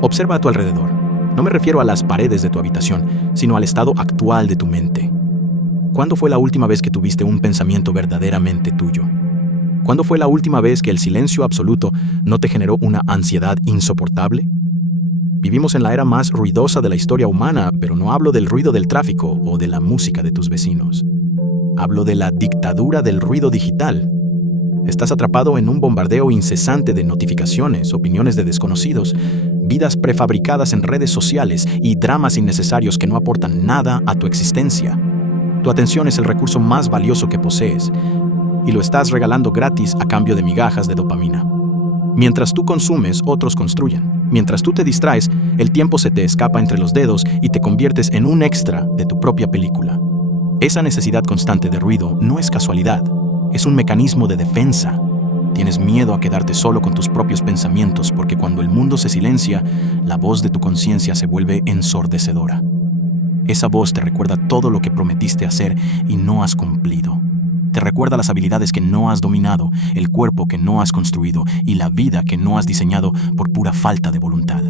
Observa a tu alrededor. No me refiero a las paredes de tu habitación, sino al estado actual de tu mente. ¿Cuándo fue la última vez que tuviste un pensamiento verdaderamente tuyo? ¿Cuándo fue la última vez que el silencio absoluto no te generó una ansiedad insoportable? Vivimos en la era más ruidosa de la historia humana, pero no hablo del ruido del tráfico o de la música de tus vecinos. Hablo de la dictadura del ruido digital. Estás atrapado en un bombardeo incesante de notificaciones, opiniones de desconocidos, vidas prefabricadas en redes sociales y dramas innecesarios que no aportan nada a tu existencia. Tu atención es el recurso más valioso que posees y lo estás regalando gratis a cambio de migajas de dopamina. Mientras tú consumes, otros construyen. Mientras tú te distraes, el tiempo se te escapa entre los dedos y te conviertes en un extra de tu propia película. Esa necesidad constante de ruido no es casualidad, es un mecanismo de defensa. Tienes miedo a quedarte solo con tus propios pensamientos porque cuando el mundo se silencia, la voz de tu conciencia se vuelve ensordecedora. Esa voz te recuerda todo lo que prometiste hacer y no has cumplido. Te recuerda las habilidades que no has dominado, el cuerpo que no has construido y la vida que no has diseñado por pura falta de voluntad.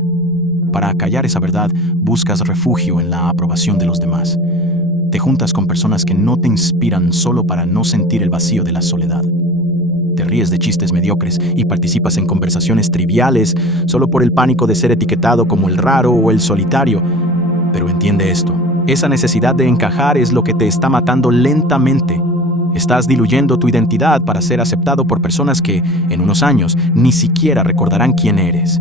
Para acallar esa verdad, buscas refugio en la aprobación de los demás. Te juntas con personas que no te inspiran solo para no sentir el vacío de la soledad. Te ríes de chistes mediocres y participas en conversaciones triviales solo por el pánico de ser etiquetado como el raro o el solitario. Pero entiende esto, esa necesidad de encajar es lo que te está matando lentamente. Estás diluyendo tu identidad para ser aceptado por personas que, en unos años, ni siquiera recordarán quién eres.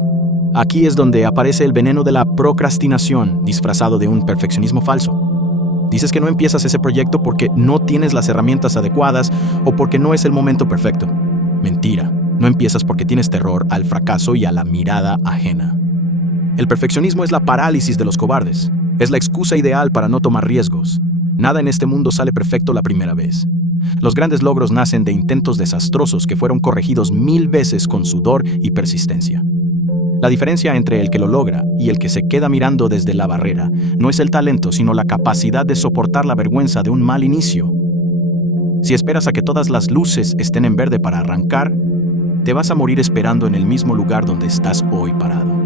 Aquí es donde aparece el veneno de la procrastinación, disfrazado de un perfeccionismo falso. Dices que no empiezas ese proyecto porque no tienes las herramientas adecuadas o porque no es el momento perfecto. Mentira, no empiezas porque tienes terror al fracaso y a la mirada ajena. El perfeccionismo es la parálisis de los cobardes. Es la excusa ideal para no tomar riesgos. Nada en este mundo sale perfecto la primera vez. Los grandes logros nacen de intentos desastrosos que fueron corregidos 1000 veces con sudor y persistencia. La diferencia entre el que lo logra y el que se queda mirando desde la barrera no es el talento, sino la capacidad de soportar la vergüenza de un mal inicio. Si esperas a que todas las luces estén en verde para arrancar, te vas a morir esperando en el mismo lugar donde estás hoy parado.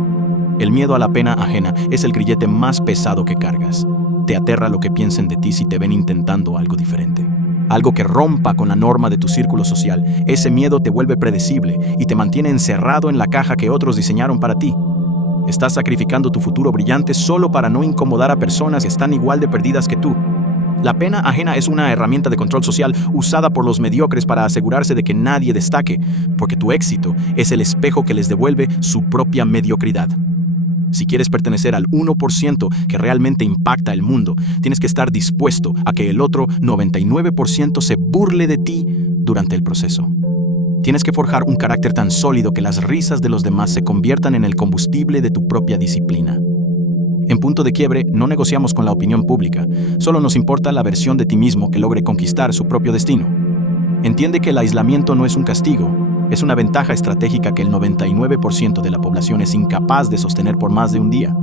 El miedo a la pena ajena es el grillete más pesado que cargas. Te aterra lo que piensen de ti si te ven intentando algo diferente. Algo que rompa con la norma de tu círculo social. Ese miedo te vuelve predecible y te mantiene encerrado en la caja que otros diseñaron para ti. Estás sacrificando tu futuro brillante solo para no incomodar a personas que están igual de perdidas que tú. La pena ajena es una herramienta de control social usada por los mediocres para asegurarse de que nadie destaque, porque tu éxito es el espejo que les devuelve su propia mediocridad. Si quieres pertenecer al 1% que realmente impacta el mundo, tienes que estar dispuesto a que el otro 99% se burle de ti durante el proceso. Tienes que forjar un carácter tan sólido que las risas de los demás se conviertan en el combustible de tu propia disciplina. En punto de quiebre, no negociamos con la opinión pública, solo nos importa la versión de ti mismo que logre conquistar su propio destino. Entiende que el aislamiento no es un castigo, es una ventaja estratégica que el 99% de la población es incapaz de sostener por más de un día.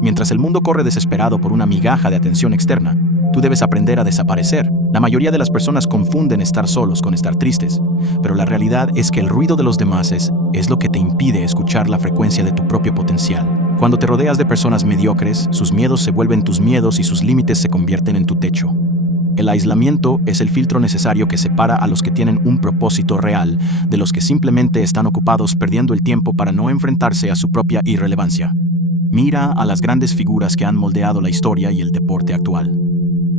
Mientras el mundo corre desesperado por una migaja de atención externa, tú debes aprender a desaparecer. La mayoría de las personas confunden estar solos con estar tristes, pero la realidad es que el ruido de los demás es lo que te impide escuchar la frecuencia de tu propio potencial. Cuando te rodeas de personas mediocres, sus miedos se vuelven tus miedos y sus límites se convierten en tu techo. El aislamiento es el filtro necesario que separa a los que tienen un propósito real de los que simplemente están ocupados perdiendo el tiempo para no enfrentarse a su propia irrelevancia. Mira a las grandes figuras que han moldeado la historia y el deporte actual.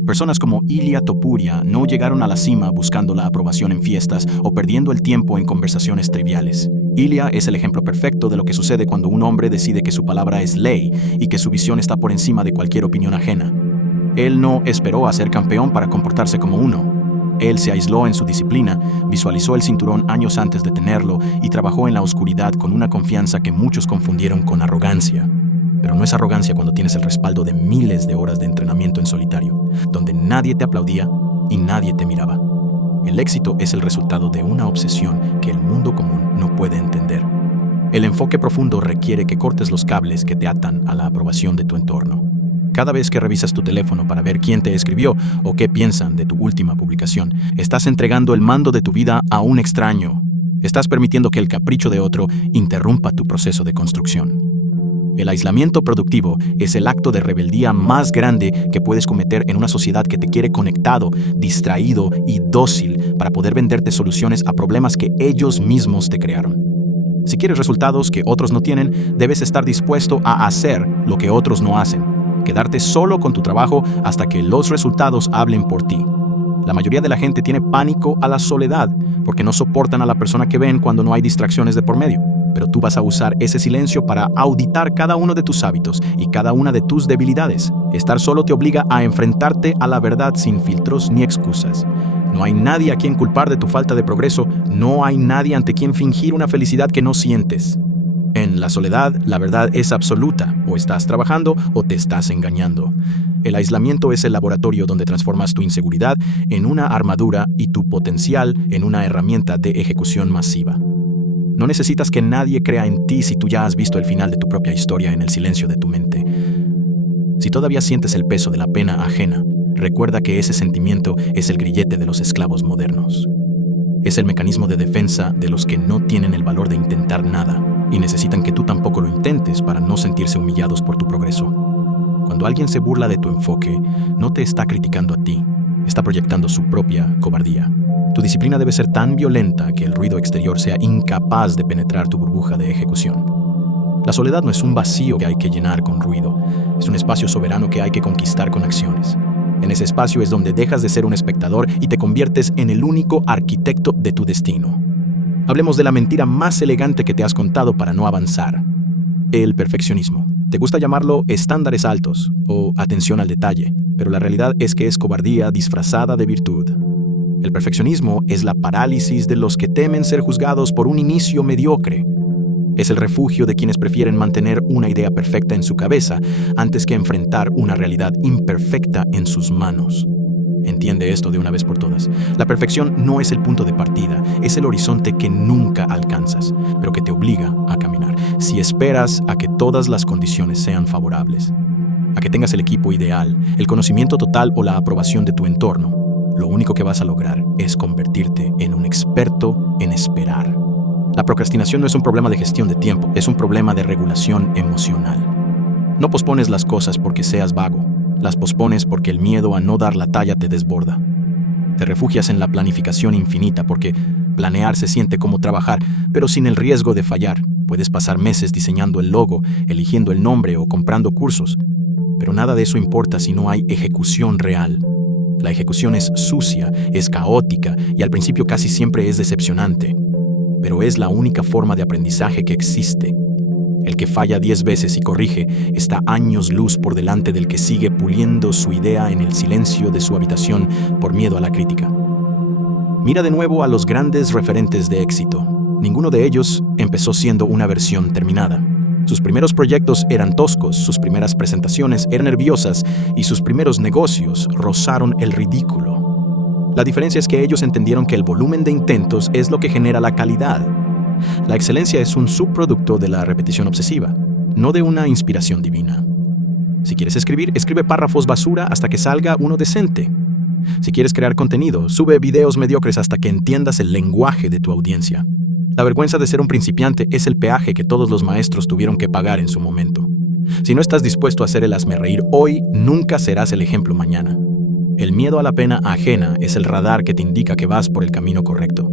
Personas como Ilia Topuria no llegaron a la cima buscando la aprobación en fiestas o perdiendo el tiempo en conversaciones triviales. Ilia es el ejemplo perfecto de lo que sucede cuando un hombre decide que su palabra es ley y que su visión está por encima de cualquier opinión ajena. Él no esperó a ser campeón para comportarse como uno. Él se aisló en su disciplina, visualizó el cinturón años antes de tenerlo y trabajó en la oscuridad con una confianza que muchos confundieron con arrogancia. Pero no es arrogancia cuando tienes el respaldo de miles de horas de entrenamiento en solitario, donde nadie te aplaudía y nadie te miraba. El éxito es el resultado de una obsesión que el mundo común no puede entender. El enfoque profundo requiere que cortes los cables que te atan a la aprobación de tu entorno. Cada vez que revisas tu teléfono para ver quién te escribió o qué piensan de tu última publicación, estás entregando el mando de tu vida a un extraño. Estás permitiendo que el capricho de otro interrumpa tu proceso de construcción. El aislamiento productivo es el acto de rebeldía más grande que puedes cometer en una sociedad que te quiere conectado, distraído y dócil para poder venderte soluciones a problemas que ellos mismos te crearon. Si quieres resultados que otros no tienen, debes estar dispuesto a hacer lo que otros no hacen, quedarte solo con tu trabajo hasta que los resultados hablen por ti. La mayoría de la gente tiene pánico a la soledad porque no soportan a la persona que ven cuando no hay distracciones de por medio. Pero tú vas a usar ese silencio para auditar cada uno de tus hábitos y cada una de tus debilidades. Estar solo te obliga a enfrentarte a la verdad sin filtros ni excusas. No hay nadie a quien culpar de tu falta de progreso, no hay nadie ante quien fingir una felicidad que no sientes. En la soledad, la verdad es absoluta, o estás trabajando o te estás engañando. El aislamiento es el laboratorio donde transformas tu inseguridad en una armadura y tu potencial en una herramienta de ejecución masiva. No necesitas que nadie crea en ti si tú ya has visto el final de tu propia historia en el silencio de tu mente. Si todavía sientes el peso de la pena ajena, recuerda que ese sentimiento es el grillete de los esclavos modernos. Es el mecanismo de defensa de los que no tienen el valor de intentar nada y necesitan que tú tampoco lo intentes para no sentirse humillados por tu progreso. Cuando alguien se burla de tu enfoque, no te está criticando a ti, está proyectando su propia cobardía. Tu disciplina debe ser tan violenta que el ruido exterior sea incapaz de penetrar tu burbuja de ejecución. La soledad no es un vacío que hay que llenar con ruido, es un espacio soberano que hay que conquistar con acciones. En ese espacio es donde dejas de ser un espectador y te conviertes en el único arquitecto de tu destino. Hablemos de la mentira más elegante que te has contado para no avanzar: el perfeccionismo. Te gusta llamarlo estándares altos o atención al detalle, pero la realidad es que es cobardía disfrazada de virtud. El perfeccionismo es la parálisis de los que temen ser juzgados por un inicio mediocre. Es el refugio de quienes prefieren mantener una idea perfecta en su cabeza antes que enfrentar una realidad imperfecta en sus manos. Entiende esto de una vez por todas. La perfección no es el punto de partida, es el horizonte que nunca alcanzas, pero que te obliga a caminar. Si esperas a que todas las condiciones sean favorables, a que tengas el equipo ideal, el conocimiento total o la aprobación de tu entorno, lo único que vas a lograr es convertirte en un experto en esperar. La procrastinación no es un problema de gestión de tiempo, es un problema de regulación emocional. No pospones las cosas porque seas vago, las pospones porque el miedo a no dar la talla te desborda. Te refugias en la planificación infinita porque planear se siente como trabajar, pero sin el riesgo de fallar. Puedes pasar meses diseñando el logo, eligiendo el nombre o comprando cursos, pero nada de eso importa si no hay ejecución real. La ejecución es sucia, es caótica y al principio casi siempre es decepcionante. Pero es la única forma de aprendizaje que existe. El que falla 10 veces y corrige está años luz por delante del que sigue puliendo su idea en el silencio de su habitación por miedo a la crítica. Mira de nuevo a los grandes referentes de éxito. Ninguno de ellos empezó siendo una versión terminada. Sus primeros proyectos eran toscos, sus primeras presentaciones eran nerviosas y sus primeros negocios rozaron el ridículo. La diferencia es que ellos entendieron que el volumen de intentos es lo que genera la calidad. La excelencia es un subproducto de la repetición obsesiva, no de una inspiración divina. Si quieres escribir, escribe párrafos basura hasta que salga uno decente. Si quieres crear contenido, sube videos mediocres hasta que entiendas el lenguaje de tu audiencia. La vergüenza de ser un principiante es el peaje que todos los maestros tuvieron que pagar en su momento. Si no estás dispuesto a hacer el hazmerreír hoy, nunca serás el ejemplo mañana. El miedo a la pena ajena es el radar que te indica que vas por el camino correcto.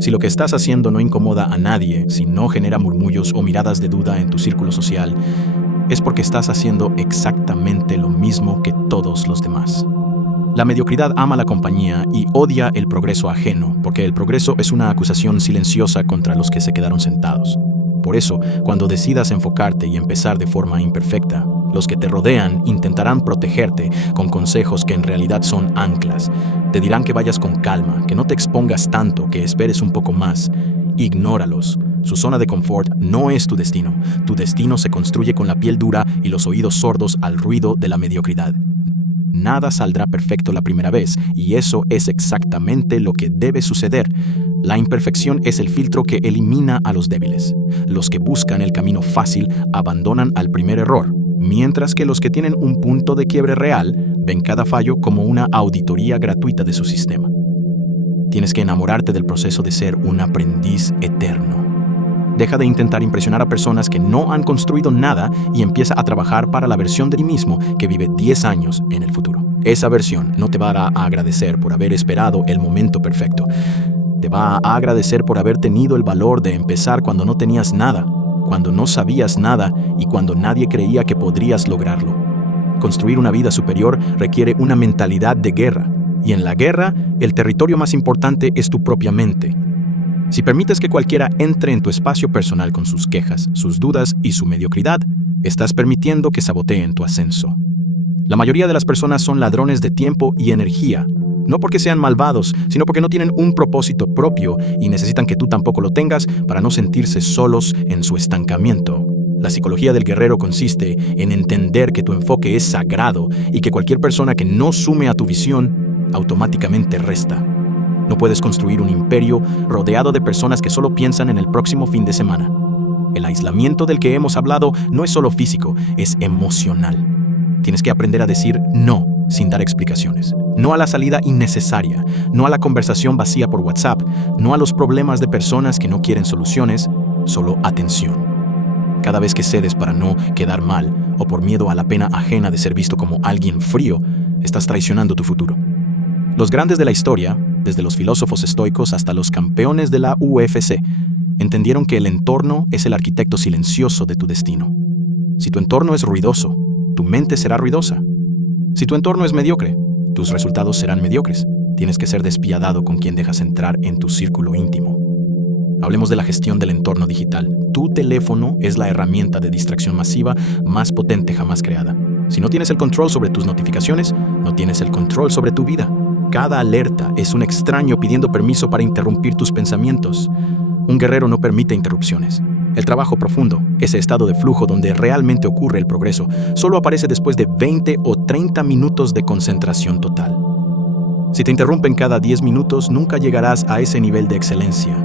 Si lo que estás haciendo no incomoda a nadie, si no genera murmullos o miradas de duda en tu círculo social, es porque estás haciendo exactamente lo mismo que todos los demás. La mediocridad ama la compañía y odia el progreso ajeno, porque el progreso es una acusación silenciosa contra los que se quedaron sentados. Por eso, cuando decidas enfocarte y empezar de forma imperfecta, los que te rodean intentarán protegerte con consejos que en realidad son anclas. Te dirán que vayas con calma, que no te expongas tanto, que esperes un poco más. Ignóralos. Su zona de confort no es tu destino. Tu destino se construye con la piel dura y los oídos sordos al ruido de la mediocridad. Nada saldrá perfecto la primera vez, y eso es exactamente lo que debe suceder. La imperfección es el filtro que elimina a los débiles. Los que buscan el camino fácil abandonan al primer error, mientras que los que tienen un punto de quiebre real ven cada fallo como una auditoría gratuita de su sistema. Tienes que enamorarte del proceso de ser un aprendiz eterno. Deja de intentar impresionar a personas que no han construido nada y empieza a trabajar para la versión de ti mismo que vive 10 años en el futuro. Esa versión no te va a agradecer por haber esperado el momento perfecto. Te va a agradecer por haber tenido el valor de empezar cuando no tenías nada, cuando no sabías nada y cuando nadie creía que podrías lograrlo. Construir una vida superior requiere una mentalidad de guerra, y en la guerra, el territorio más importante es tu propia mente. Si permites que cualquiera entre en tu espacio personal con sus quejas, sus dudas y su mediocridad, estás permitiendo que saboteen tu ascenso. La mayoría de las personas son ladrones de tiempo y energía, no porque sean malvados, sino porque no tienen un propósito propio y necesitan que tú tampoco lo tengas para no sentirse solos en su estancamiento. La psicología del guerrero consiste en entender que tu enfoque es sagrado y que cualquier persona que no sume a tu visión automáticamente resta. No puedes construir un imperio rodeado de personas que solo piensan en el próximo fin de semana. El aislamiento del que hemos hablado no es solo físico, es emocional. Tienes que aprender a decir no sin dar explicaciones. No a la salida innecesaria, no a la conversación vacía por WhatsApp, no a los problemas de personas que no quieren soluciones, solo atención. Cada vez que cedes para no quedar mal o por miedo a la pena ajena de ser visto como alguien frío, estás traicionando tu futuro. Los grandes de la historia, desde los filósofos estoicos hasta los campeones de la UFC, entendieron que el entorno es el arquitecto silencioso de tu destino. Si tu entorno es ruidoso, tu mente será ruidosa. Si tu entorno es mediocre, tus resultados serán mediocres. Tienes que ser despiadado con quien dejas entrar en tu círculo íntimo. Hablemos de la gestión del entorno digital. Tu teléfono es la herramienta de distracción masiva más potente jamás creada. Si no tienes el control sobre tus notificaciones, no tienes el control sobre tu vida. Cada alerta es un extraño pidiendo permiso para interrumpir tus pensamientos. Un guerrero no permite interrupciones. El trabajo profundo, ese estado de flujo donde realmente ocurre el progreso, solo aparece después de 20 o 30 minutos de concentración total. Si te interrumpen cada 10 minutos, nunca llegarás a ese nivel de excelencia.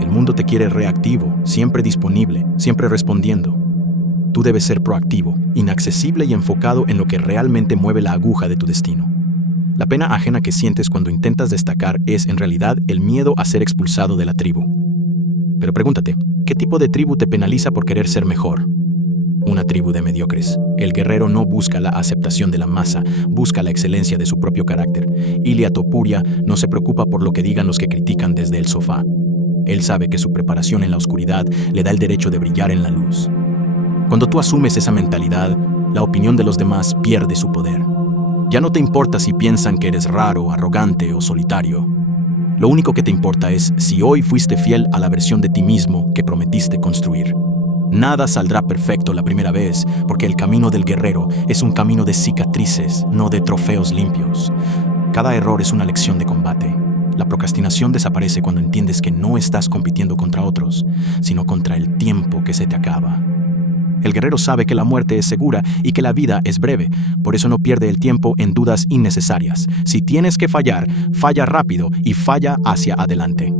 El mundo te quiere reactivo, siempre disponible, siempre respondiendo. Tú debes ser proactivo, inaccesible y enfocado en lo que realmente mueve la aguja de tu destino. La pena ajena que sientes cuando intentas destacar es, en realidad, el miedo a ser expulsado de la tribu. Pero pregúntate, ¿qué tipo de tribu te penaliza por querer ser mejor? Una tribu de mediocres. El guerrero no busca la aceptación de la masa, busca la excelencia de su propio carácter. Ilia Topuria no se preocupa por lo que digan los que critican desde el sofá. Él sabe que su preparación en la oscuridad le da el derecho de brillar en la luz. Cuando tú asumes esa mentalidad, la opinión de los demás pierde su poder. Ya no te importa si piensan que eres raro, arrogante o solitario. Lo único que te importa es si hoy fuiste fiel a la versión de ti mismo que prometiste construir. Nada saldrá perfecto la primera vez, porque el camino del guerrero es un camino de cicatrices, no de trofeos limpios. Cada error es una lección de combate. La procrastinación desaparece cuando entiendes que no estás compitiendo contra otros, sino contra el tiempo que se te acaba. El guerrero sabe que la muerte es segura y que la vida es breve, por eso no pierde el tiempo en dudas innecesarias. Si tienes que fallar, falla rápido y falla hacia adelante.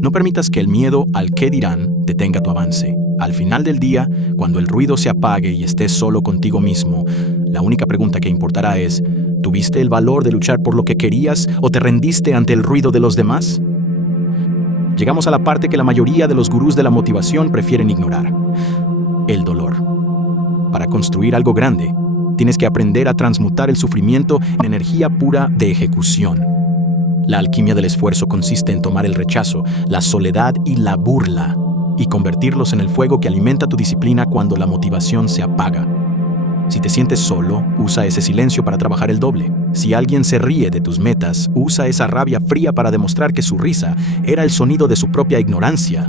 No permitas que el miedo al qué dirán detenga tu avance. Al final del día, cuando el ruido se apague y estés solo contigo mismo, la única pregunta que importará es, ¿tuviste el valor de luchar por lo que querías o te rendiste ante el ruido de los demás? Llegamos a la parte que la mayoría de los gurús de la motivación prefieren ignorar. El dolor. Para construir algo grande, tienes que aprender a transmutar el sufrimiento en energía pura de ejecución. La alquimia del esfuerzo consiste en tomar el rechazo, la soledad y la burla y convertirlos en el fuego que alimenta tu disciplina cuando la motivación se apaga. Si te sientes solo, usa ese silencio para trabajar el doble. Si alguien se ríe de tus metas, usa esa rabia fría para demostrar que su risa era el sonido de su propia ignorancia.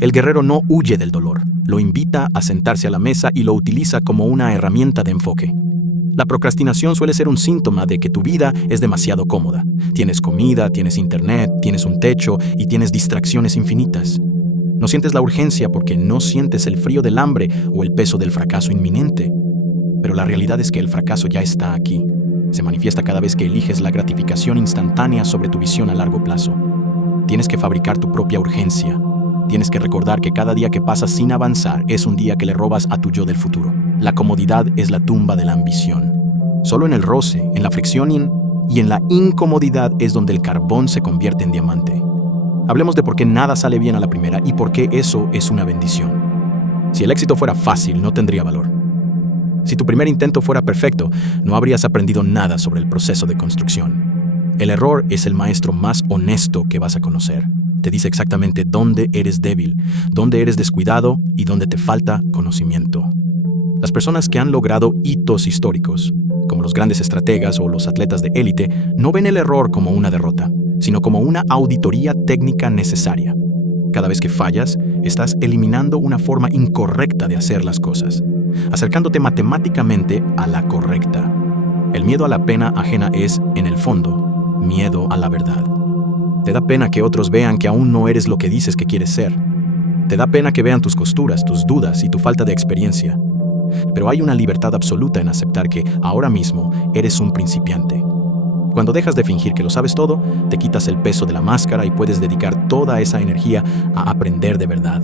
El guerrero no huye del dolor, lo invita a sentarse a la mesa y lo utiliza como una herramienta de enfoque. La procrastinación suele ser un síntoma de que tu vida es demasiado cómoda. Tienes comida, tienes internet, tienes un techo y tienes distracciones infinitas. No sientes la urgencia porque no sientes el frío del hambre o el peso del fracaso inminente. Pero la realidad es que el fracaso ya está aquí. Se manifiesta cada vez que eliges la gratificación instantánea sobre tu visión a largo plazo. Tienes que fabricar tu propia urgencia. Tienes que recordar que cada día que pasas sin avanzar es un día que le robas a tu yo del futuro. La comodidad es la tumba de la ambición. Solo en el roce, en la fricción y en la incomodidad es donde el carbón se convierte en diamante. Hablemos de por qué nada sale bien a la primera y por qué eso es una bendición. Si el éxito fuera fácil, no tendría valor. Si tu primer intento fuera perfecto, no habrías aprendido nada sobre el proceso de construcción. El error es el maestro más honesto que vas a conocer. Te dice exactamente dónde eres débil, dónde eres descuidado y dónde te falta conocimiento. Las personas que han logrado hitos históricos, como los grandes estrategas o los atletas de élite, no ven el error como una derrota, sino como una auditoría técnica necesaria. Cada vez que fallas, estás eliminando una forma incorrecta de hacer las cosas, acercándote matemáticamente a la correcta. El miedo a la pena ajena es, en el fondo, miedo a la verdad. Te da pena que otros vean que aún no eres lo que dices que quieres ser. Te da pena que vean tus costuras, tus dudas y tu falta de experiencia. Pero hay una libertad absoluta en aceptar que ahora mismo eres un principiante. Cuando dejas de fingir que lo sabes todo, te quitas el peso de la máscara y puedes dedicar toda esa energía a aprender de verdad.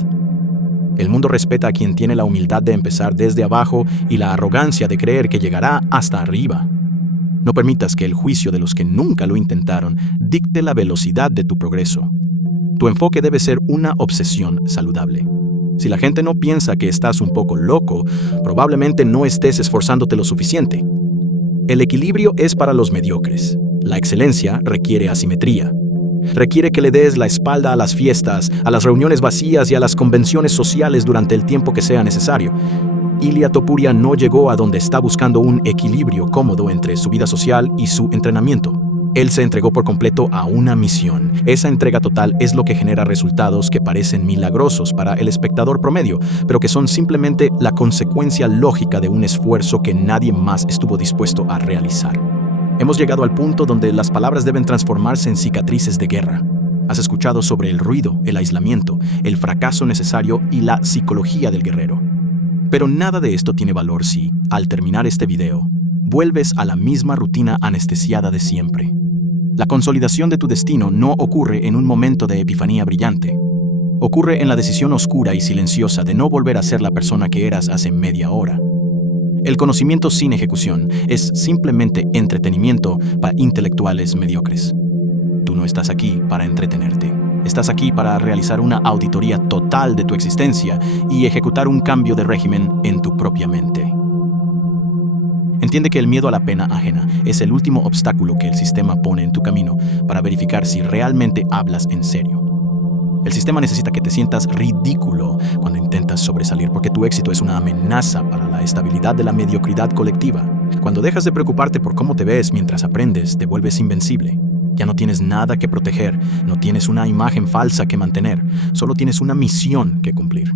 El mundo respeta a quien tiene la humildad de empezar desde abajo y la arrogancia de creer que llegará hasta arriba. No permitas que el juicio de los que nunca lo intentaron dicte la velocidad de tu progreso. Tu enfoque debe ser una obsesión saludable. Si la gente no piensa que estás un poco loco, probablemente no estés esforzándote lo suficiente. El equilibrio es para los mediocres. La excelencia requiere asimetría. Requiere que le des la espalda a las fiestas, a las reuniones vacías y a las convenciones sociales durante el tiempo que sea necesario. Ilia Topuria no llegó a donde está buscando un equilibrio cómodo entre su vida social y su entrenamiento. Él se entregó por completo a una misión. Esa entrega total es lo que genera resultados que parecen milagrosos para el espectador promedio, pero que son simplemente la consecuencia lógica de un esfuerzo que nadie más estuvo dispuesto a realizar. Hemos llegado al punto donde las palabras deben transformarse en cicatrices de guerra. Has escuchado sobre el ruido, el aislamiento, el fracaso necesario y la psicología del guerrero. Pero nada de esto tiene valor si, al terminar este video, vuelves a la misma rutina anestesiada de siempre. La consolidación de tu destino no ocurre en un momento de epifanía brillante. Ocurre en la decisión oscura y silenciosa de no volver a ser la persona que eras hace media hora. El conocimiento sin ejecución es simplemente entretenimiento para intelectuales mediocres. Tú no estás aquí para entretenerte. Estás aquí para realizar una auditoría total de tu existencia y ejecutar un cambio de régimen en tu propia mente. Entiende que el miedo a la pena ajena es el último obstáculo que el sistema pone en tu camino para verificar si realmente hablas en serio. El sistema necesita que te sientas ridículo cuando intentas sobresalir porque tu éxito es una amenaza para la estabilidad de la mediocridad colectiva. Cuando dejas de preocuparte por cómo te ves mientras aprendes, te vuelves invencible. Ya no tienes nada que proteger, no tienes una imagen falsa que mantener, solo tienes una misión que cumplir.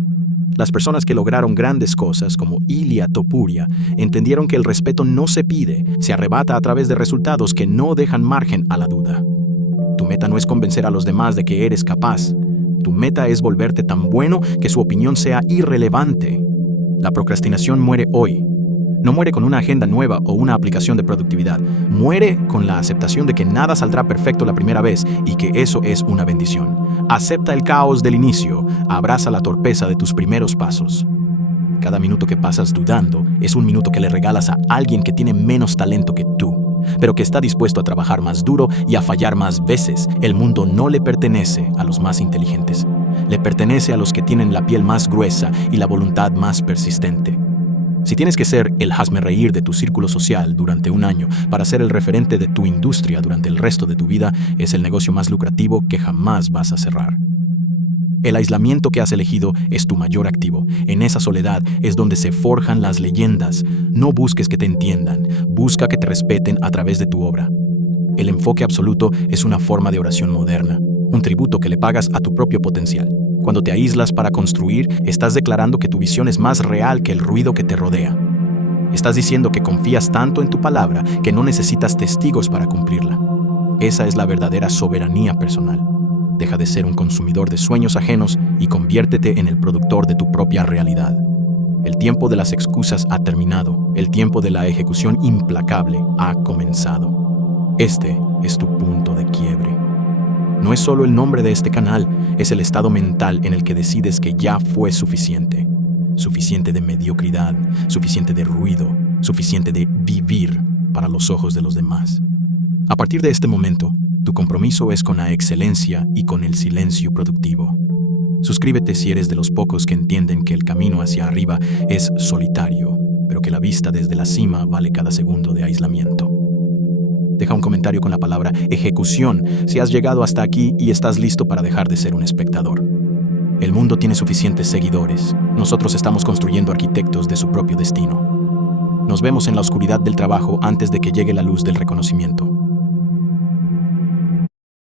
Las personas que lograron grandes cosas, como Ilia Topuria, entendieron que el respeto no se pide, se arrebata a través de resultados que no dejan margen a la duda. Tu meta no es convencer a los demás de que eres capaz. Tu meta es volverte tan bueno que su opinión sea irrelevante. La procrastinación muere hoy. No muere con una agenda nueva o una aplicación de productividad. Muere con la aceptación de que nada saldrá perfecto la primera vez y que eso es una bendición. Acepta el caos del inicio. Abraza la torpeza de tus primeros pasos. Cada minuto que pasas dudando es un minuto que le regalas a alguien que tiene menos talento que tú, pero que está dispuesto a trabajar más duro y a fallar más veces. El mundo no le pertenece a los más inteligentes. Le pertenece a los que tienen la piel más gruesa y la voluntad más persistente. Si tienes que ser el hazmerreír de tu círculo social durante un año para ser el referente de tu industria durante el resto de tu vida, es el negocio más lucrativo que jamás vas a cerrar. El aislamiento que has elegido es tu mayor activo. En esa soledad es donde se forjan las leyendas. No busques que te entiendan, busca que te respeten a través de tu obra. El enfoque absoluto es una forma de oración moderna, un tributo que le pagas a tu propio potencial. Cuando te aíslas para construir, estás declarando que tu visión es más real que el ruido que te rodea. Estás diciendo que confías tanto en tu palabra que no necesitas testigos para cumplirla. Esa es la verdadera soberanía personal. Deja de ser un consumidor de sueños ajenos y conviértete en el productor de tu propia realidad. El tiempo de las excusas ha terminado. El tiempo de la ejecución implacable ha comenzado. Este es tu punto de quiebre. No es solo el nombre de este canal, es el estado mental en el que decides que ya fue suficiente. Suficiente de mediocridad, suficiente de ruido, suficiente de vivir para los ojos de los demás. A partir de este momento, Tu compromiso es con la excelencia y con el silencio productivo. Suscríbete si eres de los pocos que entienden que el camino hacia arriba es solitario, pero que la vista desde la cima vale cada segundo de aislamiento. Deja un comentario con la palabra ejecución si has llegado hasta aquí y estás listo para dejar de ser un espectador. El mundo tiene suficientes seguidores. Nosotros estamos construyendo arquitectos de su propio destino. Nos vemos en la oscuridad del trabajo antes de que llegue la luz del reconocimiento.